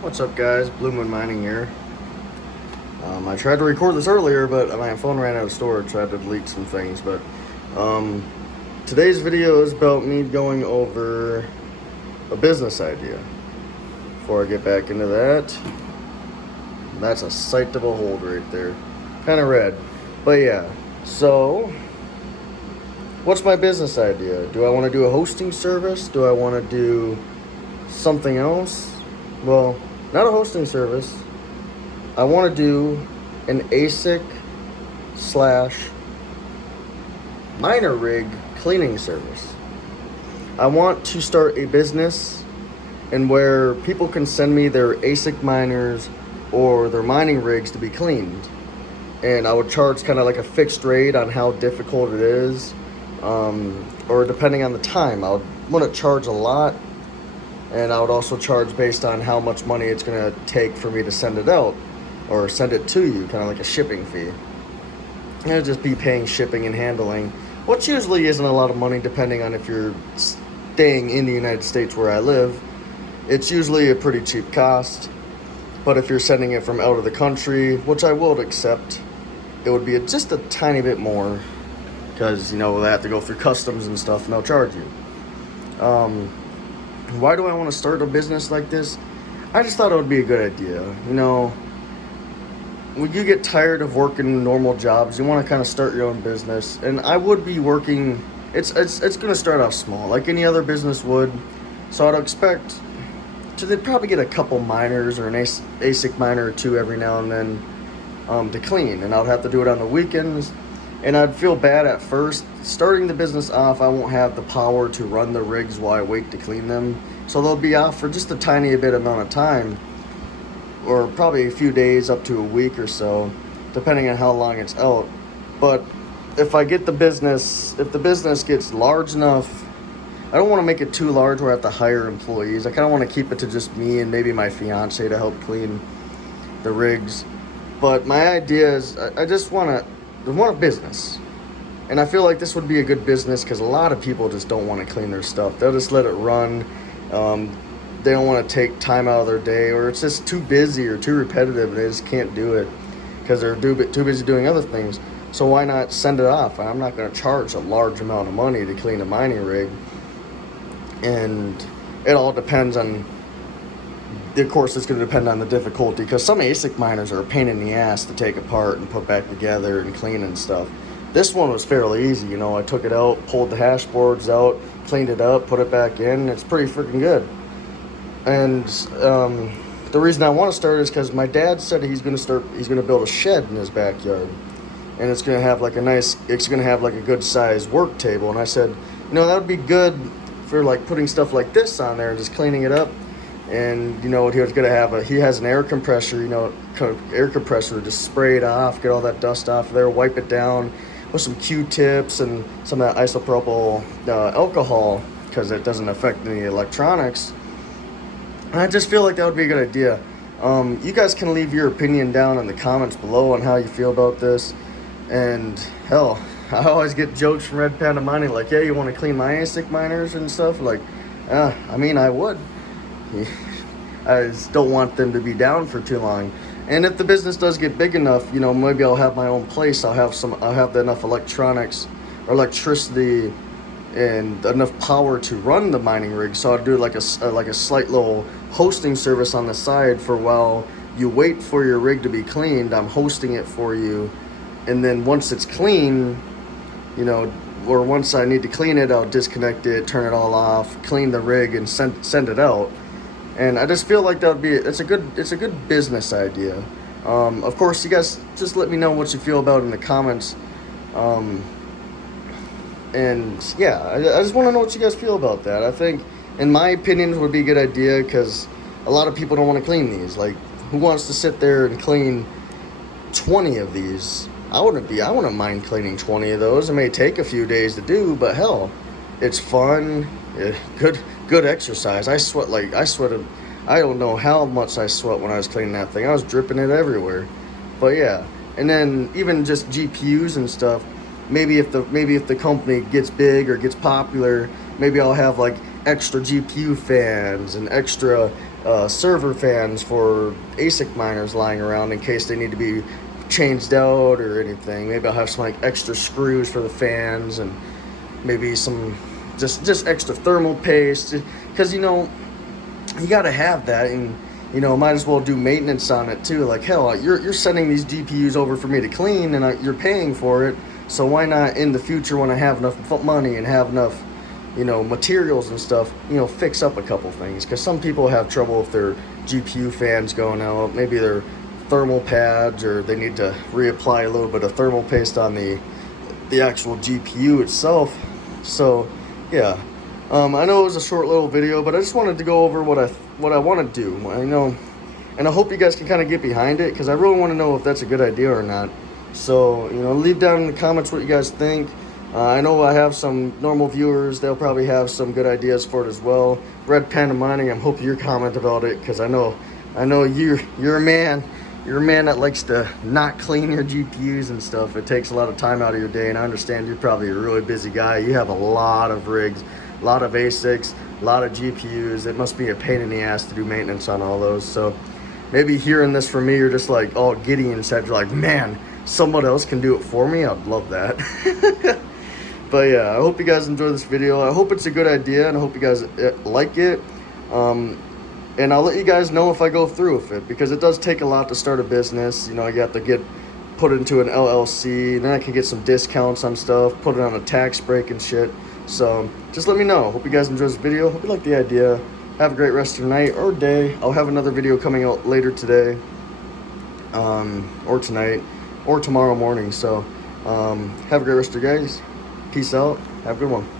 What's up, guys? Blue Moon Mining here. I tried to record this earlier, but my phone ran out of storage, so I had to delete some things. But today's video is about me going over a business idea. Before I get back into that, that's a sight to behold right there. Kind of red, but yeah. So, what's my business idea? Do I want to do a hosting service? Do I want to do something else? Well, not a hosting service. I want to do an Asic / miner rig cleaning service. I want to start a business and where people can send me their Asic miners or their mining rigs to be cleaned. And I would charge kind of like a fixed rate on how difficult it is. Or depending on the time. I would want to charge a lot. And I would also charge based on how much money it's going to take for me to send it out or send it to you, kind of like a shipping fee. And it'd just be paying shipping and handling, which usually isn't a lot of money depending on if you're staying in the United States where I live. It's usually a pretty cheap cost. But if you're sending it from out of the country, which I will accept, it would be just a tiny bit more because, you know, they have to go through customs and stuff and they'll charge you. Why do I want to start a business like this? I just thought it would be a good idea. You know, when you get tired of working normal jobs, you want to kind of start your own business. And I would be working, it's going to start off small, like any other business would. So I'd expect they'd probably get a couple miners or an ASIC miner or two every now and then to clean. And I'd have to do it on the weekends. And I'd feel bad at first. Starting the business off, I won't have the power to run the rigs while I wait to clean them. So they'll be off for just a tiny bit amount of time, or probably a few days up to a week or so, depending on how long it's out. But if I get the business, if the business gets large enough, I don't want to make it too large where I have to hire employees. I kind of want to keep it to just me and maybe my fiance to help clean the rigs. But my idea is I just want a business. And I feel like this would be a good business because a lot of people just don't want to clean their stuff. They'll just let it run. They don't want to take time out of their day, or it's just too busy or too repetitive and they just can't do it because they're too busy doing other things. So why not send it off? I'm not going to charge a large amount of money to clean a mining rig. And it all depends on, of course, it's going to depend on the difficulty because some ASIC miners are a pain in the ass to take apart and put back together and clean and stuff. This one was fairly easy, you know. I took it out, pulled the hash boards out, cleaned it up, put it back in. It's pretty freaking good. And the reason I want to start is because my dad said he's going to build a shed in his backyard, and it's going to have like a good sized work table. And I said, you know, that would be good for like putting stuff like this on there and just cleaning it up. And you know, he has an air compressor, you know, air compressor, just spray it off, get all that dust off there, wipe it down with some Q-tips and some of that isopropyl alcohol because it doesn't affect any electronics. And I just feel like that would be a good idea. You guys can leave your opinion down in the comments below on how you feel about this. And hell, I always get jokes from Red Panda Mining like, yeah, you want to clean my ASIC miners and stuff? Like, I mean, I would. I just don't want them to be down for too long. And if the business does get big enough, you know, maybe I'll have my own place. I'll have enough electronics or electricity and enough power to run the mining rig. So I'll do like a slight little hosting service on the side for while you wait for your rig to be cleaned. I'm hosting it for you, and then once it's clean, you know, or once I need to clean it, I'll disconnect it, turn it all off, clean the rig, and send it out. And I just feel like it's a good business idea. Of course, you guys just let me know what you feel about it in the comments. And yeah, I just want to know what you guys feel about that. I think, in my opinion, it would be a good idea because a lot of people don't want to clean these. Like, who wants to sit there and clean 20 of these? I wouldn't mind cleaning 20 of those. It may take a few days to do, but hell, it's fun. Good exercise. I sweated. I don't know how much I sweat when I was cleaning that thing. I was dripping it everywhere. But yeah, and then even just GPUs and stuff. Maybe if the company gets big or gets popular, maybe I'll have like extra GPU fans and extra server fans for Asic miners lying around in case they need to be changed out or anything. Maybe I'll have some like extra screws for the fans, and maybe some just extra thermal paste, because you know you got to have that. And you know, might as well do maintenance on it too. Like, hell, you're sending these GPUs over for me to clean, and you're paying for it. So why not in the future, when I have enough money and have enough, you know, materials and stuff, you know, fix up a couple things? Because some people have trouble with their GPU fans going out. Maybe their thermal pads, or they need to reapply a little bit of thermal paste on the actual GPU itself. So yeah, I know it was a short little video, but I just wanted to go over what I want to do. I know, and I hope you guys can kind of get behind it, because I really want to know if that's a good idea or not. So, you know, leave down in the comments what you guys think. I know I have some normal viewers. They'll probably have some good ideas for it as well. Red Panda Mining, I'm hoping you comment about it, because I know you're a man. You're a man that likes to not clean your GPUs and stuff. It takes a lot of time out of your day, and I understand you're probably a really busy guy. You have a lot of rigs, a lot of ASICs, a lot of GPUs. It must be a pain in the ass to do maintenance on all those. So maybe hearing this from me, you're just like all giddy inside. You're like, man, someone else can do it for me. I'd love that. But yeah, I hope you guys enjoy this video. I hope it's a good idea, and I hope you guys like it. And I'll let you guys know if I go through with it, because it does take a lot to start a business. You know, you have to get put into an LLC, and then I can get some discounts on stuff, put it on a tax break and shit. So just let me know. Hope you guys enjoy this video. Hope you like the idea. Have a great rest of your night or day. I'll have another video coming out later today, or tonight, or tomorrow morning. So have a great rest of your guys. Peace out. Have a good one.